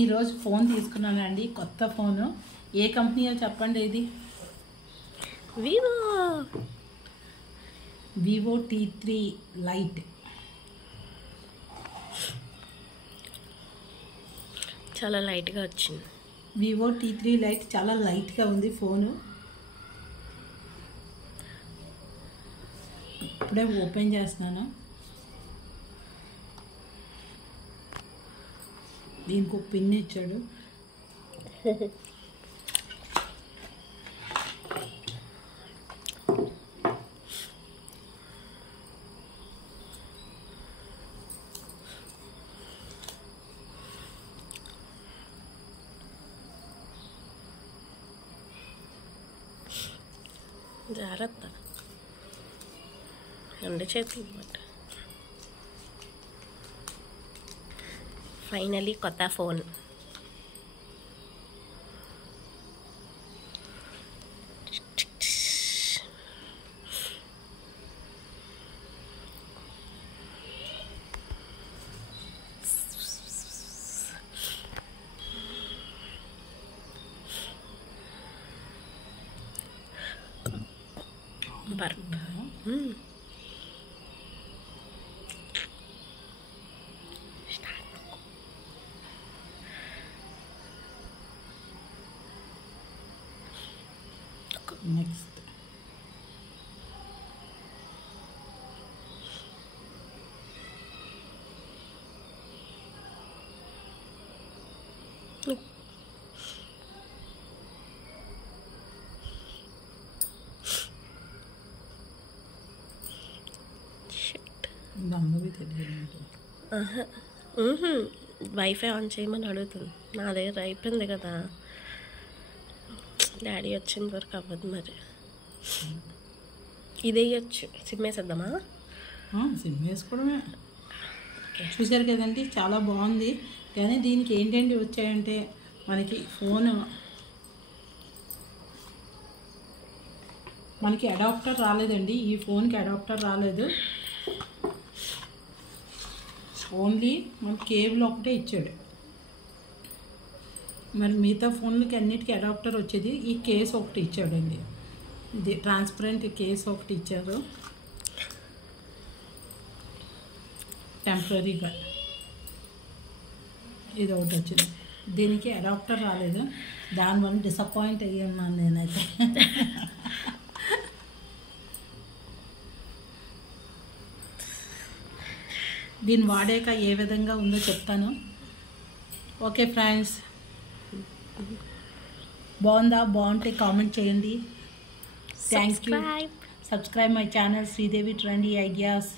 ఈరోజు ఫోన్ తీసుకున్నానండి, కొత్త ఫోను. ఏ కంపెనీయో చెప్పండి. ఇది వివో T3 లైట్. చాలా లైట్గా వచ్చింది. వివో T3 లైట్ చాలా లైట్గా ఉంది ఫోను. ఇప్పుడే ఓపెన్ చేస్తున్నాను. దీనికి ఒక పిన్ ఇచ్చాడు. జాగ్రత్త, రెండు చేతులు అన్నమాట. ఫైనలీ కొత్త ఫోన్. నెక్స్ట్ దమ్మవి తెలియదు. వైఫై ఆన్ చేయమని అడుగుతుంది. నా దగ్గర అయిపోయింది కదా, డాడీ వచ్చేంత వరకు అవ్వదు. మరి ఇది వేయచ్చు, సిమ్ వేసేద్దామా? సిమ్ వేసుకోవడమే. చూసారు కదండి, చాలా బాగుంది. కానీ దీనికి ఏంటంటే వచ్చాయంటే మనకి ఫోన్, మనకి అడాప్టర్ రాలేదండి. ఈ ఫోన్కి అడాప్టర్ రాలేదు. ఓన్లీ మనకి కేబుల్ ఒకటే ఇచ్చాడు. మరి మిగతా ఫోన్లకి అన్నిటికీ అడాప్టర్ వచ్చేది. ఈ కేస్ ఒకటి ఇచ్చాడండి. ఇది ట్రాన్స్పరెంట్ కేస్ ఒకటి ఇచ్చారు టెంపరీగా. ఇది ఒకటి వచ్చింది. దీనికి అడాప్టర్ రాలేదు. దానివల్ల డిసప్పాయింట్ అయ్యాను నేనైతే. దీన్ని వాడాక ఏ విధంగా ఉందో చెప్తాను. ఓకే ఫ్రెండ్స్, బాగుందా? బాగుంటే కామెంట్ చేయండి. Thank you. Subscribe my channel Sridevi trendy ideas.